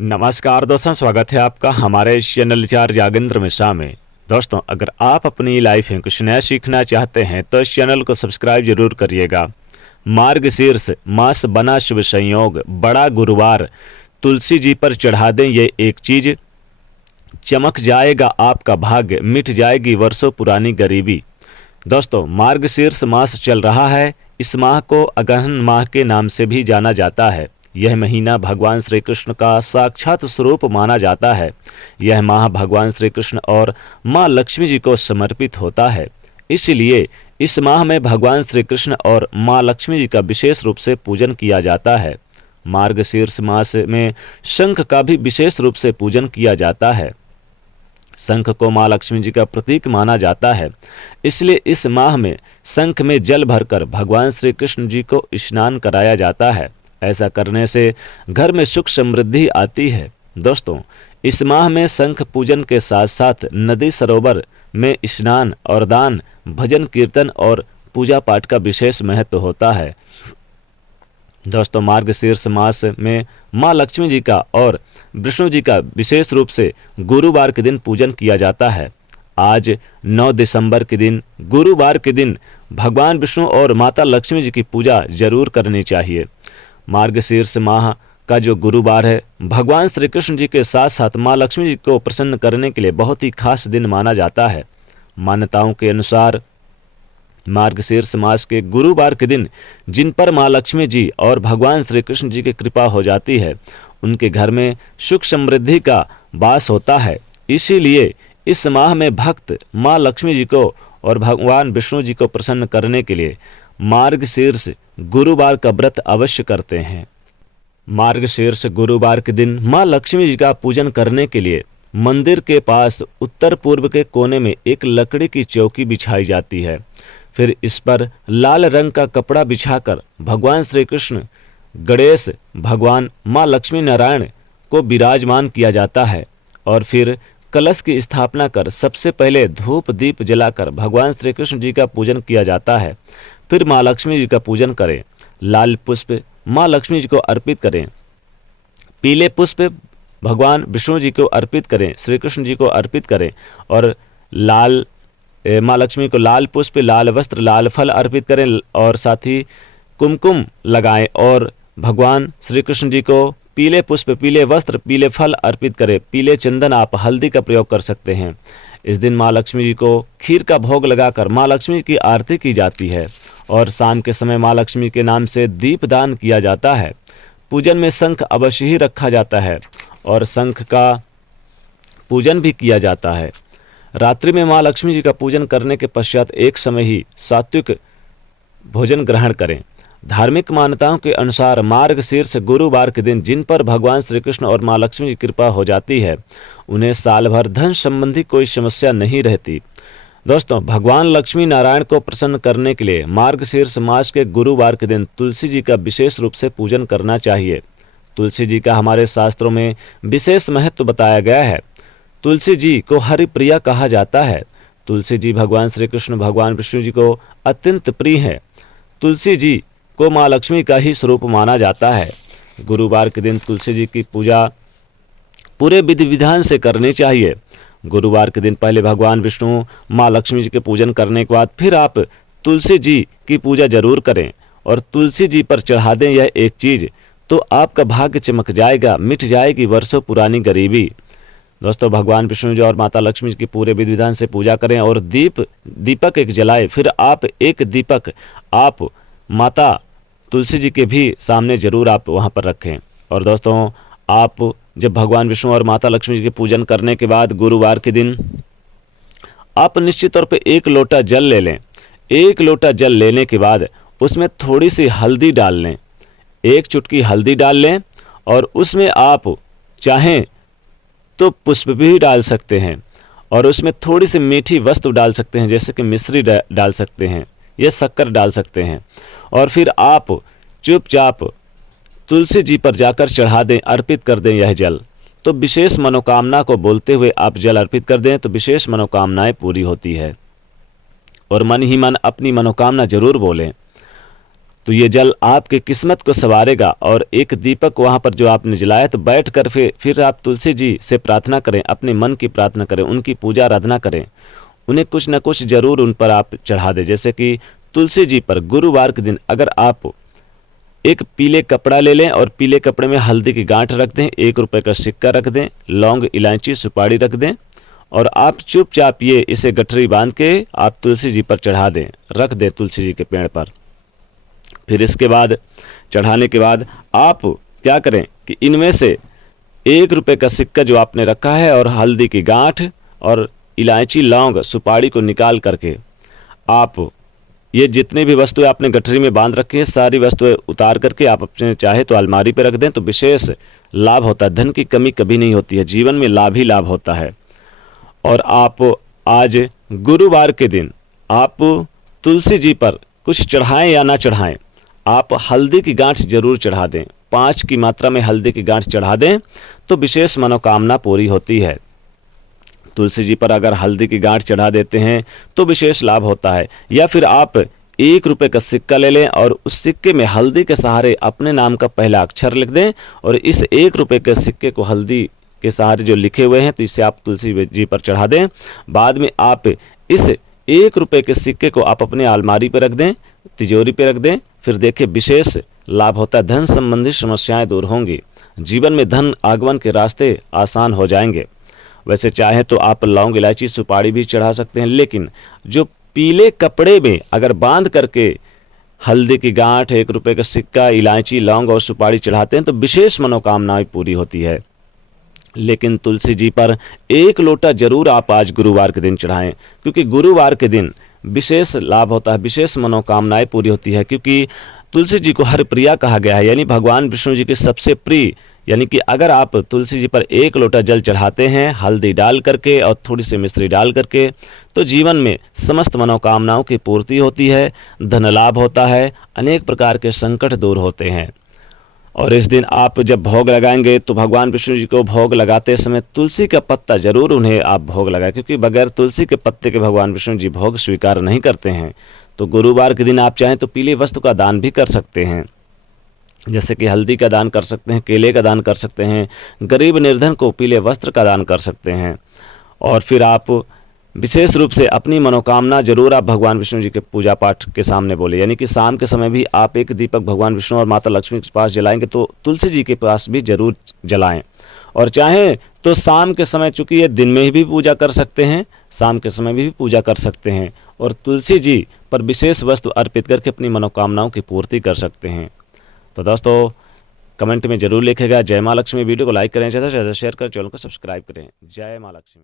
नमस्कार दोस्तों, स्वागत है आपका हमारे इस चैनल चार यागेंद्र मिश्रा में। दोस्तों, अगर आप अपनी लाइफ में कुछ नया सीखना चाहते हैं तो इस चैनल को सब्सक्राइब जरूर करिएगा। मार्गशीर्ष मास बना शुभ संयोग, बड़ा गुरुवार, तुलसी जी पर चढ़ा दें ये एक चीज, चमक जाएगा आपका भाग्य, मिट जाएगी वर्षों पुरानी गरीबी। दोस्तों, मार्गशीर्ष मास चल रहा है। इस माह को अगहन माह के नाम से भी जाना जाता है। यह महीना भगवान श्री कृष्ण का साक्षात स्वरूप माना जाता है। यह माह भगवान श्री कृष्ण और माँ लक्ष्मी जी को समर्पित होता है। इसलिए इस माह में भगवान श्री कृष्ण और माँ लक्ष्मी जी का विशेष रूप से पूजन किया जाता है। मार्गशीर्ष मास में शंख का भी विशेष रूप से पूजन किया जाता है। शंख को माँ लक्ष्मी जी का प्रतीक माना जाता है। इसलिए इस माह में शंख में जल भरकर भगवान श्री कृष्ण जी को स्नान कराया जाता है। ऐसा करने से घर में सुख समृद्धि आती है। दोस्तों, इस माह में शंख पूजन के साथ साथ नदी सरोवर में स्नान और दान, भजन कीर्तन और पूजा पाठ का विशेष महत्व होता है। दोस्तों, मार्गशीर्ष मास में माँ लक्ष्मी जी का और विष्णु जी का विशेष रूप से गुरुवार के दिन पूजन किया जाता है। आज 9 दिसंबर के दिन, गुरुवार के दिन भगवान विष्णु और माता लक्ष्मी जी की पूजा जरूर करनी चाहिए। मार्गशीर्ष माह का जो गुरुवार है, भगवान श्री कृष्ण जी के साथ साथ माँ लक्ष्मी जी को प्रसन्न करने के लिए बहुत ही खास दिन माना जाता है। मान्यताओं के अनुसार मार्गशीर्ष मास के गुरुवार के दिन जिन पर माँ लक्ष्मी जी और भगवान श्री कृष्ण जी की कृपा हो जाती है, उनके घर में सुख समृद्धि का वास होता है। इसीलिए इस माह में भक्त माँ लक्ष्मी जी को और भगवान विष्णु जी को प्रसन्न करने के लिए मार्गशीर्ष गुरुवार का व्रत अवश्य करते हैं। मार्गशीर्ष गुरुवार के दिन माँ लक्ष्मी जी का पूजन करने के लिए मंदिर के पास उत्तर पूर्व के कोने में एक लकड़ी की चौकी बिछाई जाती है। फिर इस पर लाल रंग का कपड़ा बिछाकर भगवान श्री कृष्ण, गणेश भगवान, माँ लक्ष्मी नारायण को विराजमान किया जाता है और फिर कलश की स्थापना कर सबसे पहले धूप दीप जलाकर भगवान श्री कृष्ण जी का पूजन किया जाता है। फिर माँ लक्ष्मी जी का पूजन करें। लाल पुष्प माँ लक्ष्मी जी को अर्पित करें, पीले पुष्प भगवान विष्णु जी को अर्पित करें, श्री कृष्ण जी को अर्पित करें और माँ लक्ष्मी को लाल पुष्प, लाल वस्त्र, लाल फल अर्पित करें और साथ ही कुमकुम लगाएं और भगवान श्री कृष्ण जी को पीले पुष्प, पीले वस्त्र, पीले फल अर्पित करें। पीले चंदन, आप हल्दी का प्रयोग कर सकते हैं। इस दिन माँ लक्ष्मी जी को खीर का भोग लगाकर माँ लक्ष्मी की आरती की जाती है और शाम के समय माँ लक्ष्मी के नाम से दीपदान किया जाता है। पूजन में शंख अवश्य ही रखा जाता है और शंख का पूजन भी किया जाता है। रात्रि में माँ लक्ष्मी जी का पूजन करने के पश्चात एक समय ही सात्विक भोजन ग्रहण करें। धार्मिक मान्यताओं के अनुसार मार्गशीर्ष गुरुवार के दिन जिन पर भगवान श्री कृष्ण और माँ लक्ष्मी की कृपा हो जाती है, उन्हें साल भर धन संबंधी कोई समस्या नहीं रहती। दोस्तों, भगवान लक्ष्मी नारायण को प्रसन्न करने के लिए मार्गशीर्ष मास के गुरुवार के दिन तुलसी जी का विशेष रूप से पूजन करना चाहिए। तुलसी जी का हमारे शास्त्रों में विशेष महत्व बताया गया है। तुलसी जी को हरिप्रिया कहा जाता है। तुलसी जी भगवान श्री कृष्ण, भगवान विष्णु जी को अत्यंत प्रिय है। तुलसी जी को माँ लक्ष्मी का ही स्वरूप माना जाता है। गुरुवार के दिन तुलसी जी की पूजा पूरे विधि विधान से करनी चाहिए। गुरुवार के दिन पहले भगवान विष्णु, माँ लक्ष्मी जी के पूजन करने के बाद फिर आप तुलसी जी की पूजा जरूर करें और तुलसी जी पर चढ़ा दें यह एक चीज, तो आपका भाग्य चमक जाएगा, मिट जाएगी वर्षों पुरानी गरीबी। दोस्तों, भगवान विष्णु जी और माता लक्ष्मी जी की पूरे विधि विधान से पूजा करें और दीपक एक जलाएं। फिर आप एक दीपक आप माता तुलसी जी के भी सामने जरूर आप वहाँ पर रखें। और दोस्तों, आप जब भगवान विष्णु और माता लक्ष्मी जी के पूजन करने के बाद गुरुवार के दिन आप निश्चित तौर पे 1 लोटा जल ले लें। 1 लोटा जल लेने के बाद उसमें थोड़ी सी हल्दी डाल लें, 1 चुटकी हल्दी डाल लें और उसमें आप चाहें तो पुष्प भी डाल सकते हैं और उसमें थोड़ी सी मीठी वस्तु डाल सकते हैं, जैसे कि मिश्री डाल सकते हैं या शक्कर डाल सकते हैं और फिर आप चुपचाप तुलसी जी पर जाकर चढ़ा दें, अर्पित कर दें यह जल। तो विशेष मनोकामना को बोलते हुए आप जल अर्पित कर दें तो विशेष मनोकामनाएं पूरी होती है। और मन ही मन अपनी मनोकामना जरूर बोलें। तो ये जल आपकी किस्मत को संवारेगा। और एक दीपक वहाँ पर जो आपने जलाया, तो बैठ कर फिर आप तुलसी जी से प्रार्थना करें, अपने मन की प्रार्थना करें, उनकी पूजा आराधना करें, उन्हें कुछ न कुछ जरूर उन पर आप चढ़ा दें। जैसे कि तुलसी जी पर गुरुवार के दिन अगर आप एक पीले कपड़ा ले लें और पीले कपड़े में हल्दी की गांठ रख दें, 1 रुपए का सिक्का रख दें, लौंग, इलायची, सुपारी रख दें और आप चुपचाप इसे गठरी बांध के आप तुलसी जी पर चढ़ा दें, रख दें तुलसी जी के पेड़ पर। फिर इसके बाद चढ़ाने के बाद आप क्या करें कि इनमें से 1 रुपए का सिक्का जो आपने रखा है और हल्दी की गांठ और इलायची, लौंग, सुपारी को निकाल करके आप ये जितनी भी वस्तुएं आपने गठरी में बांध रखी हैं, सारी वस्तुएं उतार करके आप अपने चाहे तो अलमारी पर रख दें, तो विशेष लाभ होता है। धन की कमी कभी नहीं होती है, जीवन में लाभ ही लाभ होता है। और आप आज गुरुवार के दिन आप तुलसी जी पर कुछ चढ़ाएं या ना चढ़ाएं, आप हल्दी की गांठ जरूर चढ़ा दें। 5 की मात्रा में हल्दी की गांठ चढ़ा दें तो विशेष मनोकामना पूरी होती है। तुलसी जी पर अगर हल्दी की गांठ चढ़ा देते हैं तो विशेष लाभ होता है। या फिर आप 1 रुपए का सिक्का ले लें और उस सिक्के में हल्दी के सहारे अपने नाम का पहला अक्षर लिख दें और इस 1 रुपए के सिक्के को हल्दी के सहारे जो लिखे हुए हैं तो इसे आप तुलसी जी पर चढ़ा दें। बाद में आप इस 1 रुपए के सिक्के को आप अपने अलमारी पर रख दें, तिजोरी पर रख दें। फिर देखिए विशेष लाभ होता है, धन संबंधी समस्याएं दूर होंगी, जीवन में धन आगमन के रास्ते आसान हो जाएंगे। वैसे चाहे तो आप लौंग, इलायची, सुपारी भी चढ़ा सकते हैं, लेकिन जो पीले कपड़े में अगर बांध करके हल्दी की गांठ, 1 रुपए का सिक्का, इलायची, लौंग और सुपारी चढ़ाते हैं तो विशेष मनोकामनाएं पूरी होती है। लेकिन तुलसी जी पर 1 लोटा जरूर आप आज गुरुवार के दिन चढ़ाएं, क्योंकि गुरुवार के दिन विशेष लाभ होता है, विशेष मनोकामनाएं पूरी होती है। क्योंकि तुलसी जी को हर प्रिया कहा गया है, यानी भगवान विष्णु जी के सबसे प्रिय। यानी कि अगर आप तुलसी जी पर 1 लोटा जल चढ़ाते हैं हल्दी डाल करके और थोड़ी सी मिश्री डाल करके, तो जीवन में समस्त मनोकामनाओं की पूर्ति होती है, धन लाभ होता है, अनेक प्रकार के संकट दूर होते हैं। और इस दिन आप जब भोग लगाएंगे तो भगवान विष्णु जी को भोग लगाते समय तुलसी का पत्ता जरूर उन्हें आप भोग लगाएं, क्योंकि बगैर तुलसी के पत्ते के भगवान विष्णु जी भोग स्वीकार नहीं करते हैं। तो गुरुवार के दिन आप चाहें तो पीली वस्तु का दान भी कर सकते हैं, जैसे कि हल्दी का दान कर सकते हैं, केले का दान कर सकते हैं, गरीब निर्धन को पीले वस्त्र का दान कर सकते हैं। और फिर आप विशेष रूप से अपनी मनोकामना जरूर आप भगवान विष्णु जी के पूजा पाठ के सामने बोले, यानी कि शाम के समय भी आप एक दीपक भगवान विष्णु और माता लक्ष्मी के पास जलाएंगे तो तुलसी जी के पास भी जरूर जलाएं। और चाहें तो शाम के समय, चूंकि ये दिन में भी पूजा कर सकते हैं, शाम के समय भी पूजा कर सकते हैं और तुलसी जी पर विशेष वस्तु अर्पित करके अपनी मनोकामनाओं की पूर्ति कर सकते हैं। तो दोस्तों कमेंट में जरूर लिखेगा जय माँ लक्ष्मी। वीडियो को लाइक करें, ज़्यादा से ज़्यादा शेयर करें, चैनल को सब्सक्राइब करें। जय माँ लक्ष्मी।